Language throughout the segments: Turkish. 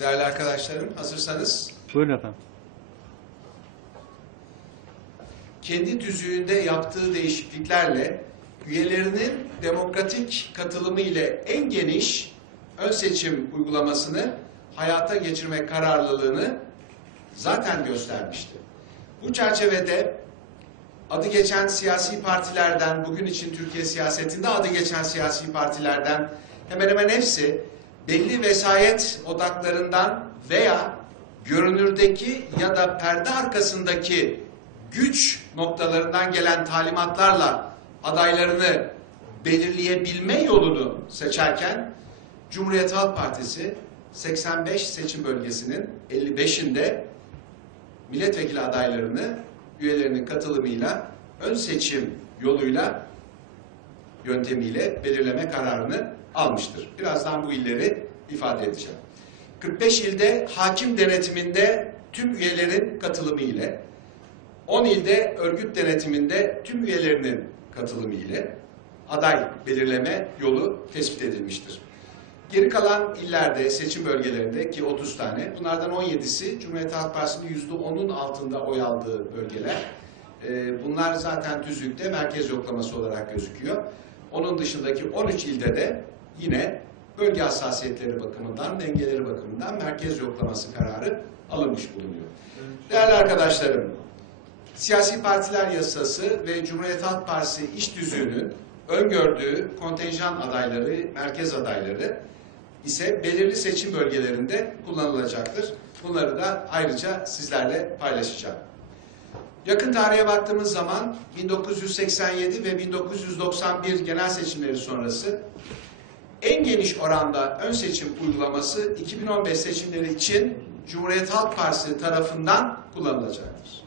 Değerli arkadaşlarım, hazırsanız Buyurun efendim. kendi tüzüğünde yaptığı değişikliklerle üyelerinin demokratik katılımı ile en geniş ön seçim uygulamasını hayata geçirme kararlılığını zaten göstermişti. Bu çerçevede adı geçen siyasi partilerden, bugün için Türkiye siyasetinde adı geçen siyasi partilerden hemen hemen hepsi belli vesayet odaklarından veya görünürdeki ya da perde arkasındaki güç noktalarından gelen talimatlarla adaylarını belirleyebilme yolunu seçerken Cumhuriyet Halk Partisi 85 seçim bölgesinin 55'inde milletvekili adaylarını üyelerinin katılımıyla ön seçim yoluyla yöntemiyle belirleme kararını almıştır. Birazdan bu illeri ifade edeceğim. 45 ilde hakim denetiminde tüm üyelerin katılımı ile 10 ilde örgüt denetiminde tüm üyelerinin katılımı ile aday belirleme yolu tespit edilmiştir. Geri kalan illerde, seçim bölgelerinde ki 30 tane, bunlardan 17'si Cumhuriyet Halk Partisi'nin %10'un altında oy aldığı bölgeler. Ee, Bunlar zaten tüzükte merkez yoklaması olarak gözüküyor. Onun dışındaki 13 ilde de yine bölge hassasiyetleri bakımından, dengeleri bakımından merkez yoklaması kararı alınmış bulunuyor. Değerli arkadaşlarım, siyasi partiler yasası ve Cumhuriyet Halk Partisi iş tüzüğünün öngördüğü kontenjan adayları, merkez adayları ise belirli seçim bölgelerinde kullanılacaktır. Bunları da ayrıca sizlerle paylaşacağım. Yakın tarihe baktığımız zaman 1987 ve 1991 genel seçimleri sonrası en geniş oranda ön seçim uygulaması 2015 seçimleri için Cumhuriyet Halk Partisi tarafından kullanılacaktır.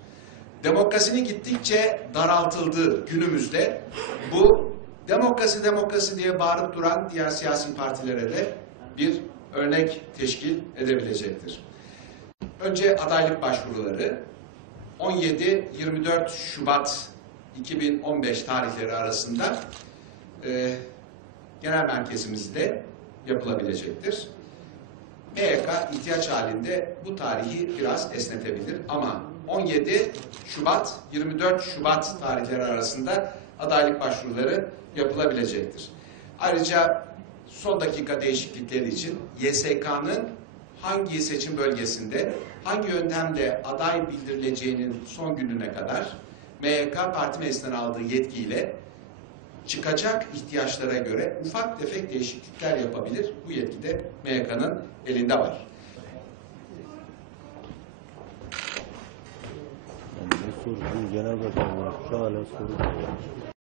Demokrasinin gittikçe daraltıldığı günümüzde bu demokrasi demokrasi diye bağırıp duran diğer siyasi partilere de bir örnek teşkil edebilecektir. Önce adaylık başvuruları 17-24 Şubat 2015 tarihleri arasında e, genel merkezimizde yapılabilecektir. MYK ihtiyaç halinde bu tarihi biraz esnetebilir ama 17 Şubat 24 Şubat tarihleri arasında adaylık başvuruları yapılabilecektir. Ayrıca son dakika değişiklikleri için YSK'nın hangi seçim bölgesinde hangi yöntemle aday bildirileceğinin son gününe kadar MYK parti meclisinden aldığı yetkiyle çıkacak ihtiyaçlara göre ufak tefek değişiklikler yapabilir. Bu yetki de MYK'nın elinde var. Yani soru genel başkan olarak şu hala soru.